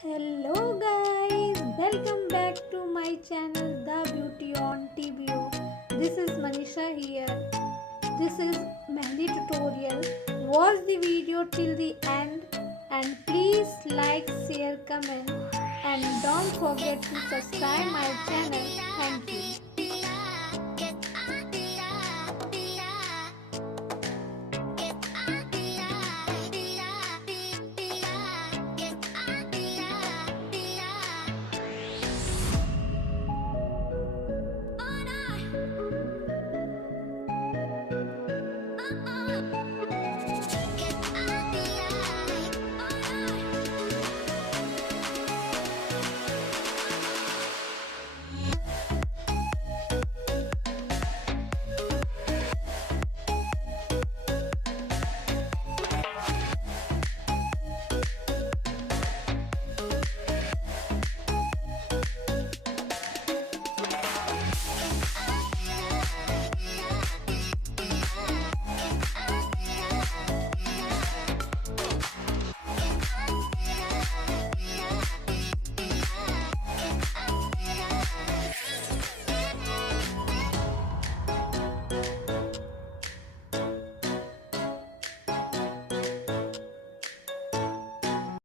Hello guys, welcome back to my channel The Beauty on TBO. This is Manisha here. This is mehndi tutorial. Watch the video till the end and please like, share, comment and don't forget to subscribe my channel. Thank you.